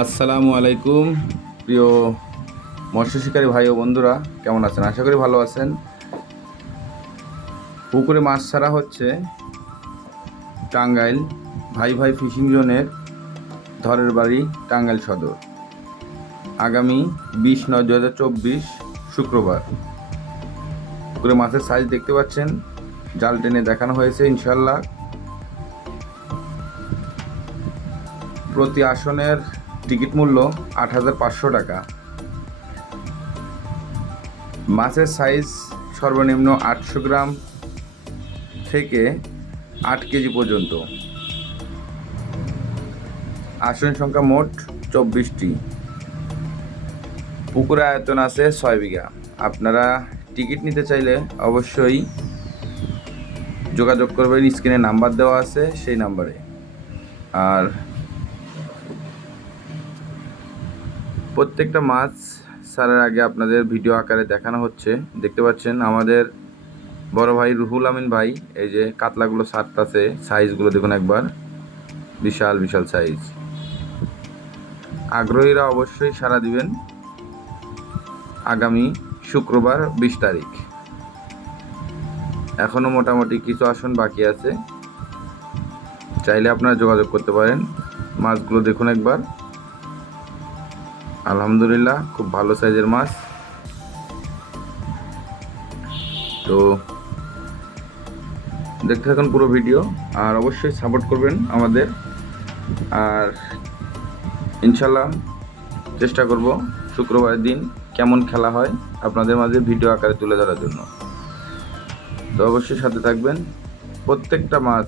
আসসালামু আলাইকুম, প্রিয় মৎস্য শিকারী ভাই ও বন্ধুরা, কেমন আছেন? আশা করি ভালো আছেন। পুকুরে মাছ ছাড়া হচ্ছে টাঙ্গাইল ভাই ভাই ফিশিং জোনের ধরের বাড়ি টাঙ্গাইল সদর। আগামী বিশ নয় দু হাজার চব্বিশ শুক্রবার। পুকুরে মাছের সাইজ দেখতে পাচ্ছেন, জাল টেনে দেখানো হয়েছে ইনশাল্লাহ প্রতি আসনের টিকিট মূল্য আট হাজার পাঁচশো টাকা। মাছের সাইজ সর্বনিম্ন আটশো গ্রাম থেকে আট কেজি পর্যন্ত। আসন সংখ্যা মোট চব্বিশটি। পুকুরে আয়তন আছে ছয় বিঘা। আপনারা টিকিট নিতে চাইলে অবশ্যই যোগাযোগ করবেন। স্ক্রিনে নাম্বার দেওয়া আছে সেই নাম্বারে। আর প্রত্যেকটা মাছ ছাড়ার আগে আপনাদের ভিডিও আকারে দেখানো হচ্ছে। দেখতে পাচ্ছেন আমাদের বড় ভাই রুহুল আমিন ভাই, এই যে কাতলাগুলো সারতাছে সাইজগুলো দেখুন একবার। বিশাল বিশাল সাইজ আগ্রহীরা অবশ্যই সাড়া দিবেন আগামী শুক্রবার বিশ তারিখ। এখনও মোটামুটি কিছু আসন বাকি আছে। চাইলে আপনারা যোগাযোগ করতে পারেন। মাছগুলো দেখুন একবার। আলহামদুলিল্লাহ, খুব ভালো সাইজের মাছ। তো দেখতে থাকুন পুরো ভিডিও, আর অবশ্যই সাপোর্ট করবেন আমাদের। আর ইনশাল্লাহ চেষ্টা করব শুক্রবারের দিন কেমন খেলা হয় আপনাদের মাঝে ভিডিও আকারে তুলে ধরার জন্য। তো অবশ্যই সাথে থাকবেন। প্রত্যেকটা মাছ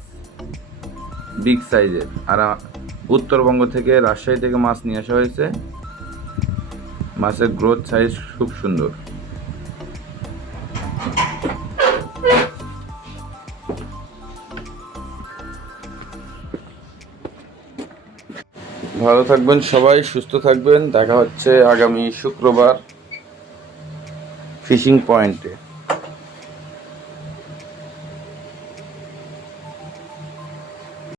বিগ সাইজের আর উত্তরবঙ্গ থেকে রাজশাহী থেকে মাছ নিয়ে আসা হয়েছে। মাছের গ্রোথ সাইজ খুব সুন্দর। ভালো থাকবেন সবাই, সুস্থ থাকবেন। দেখা হচ্ছে আগামী শুক্রবার ফিশিং পয়েন্টে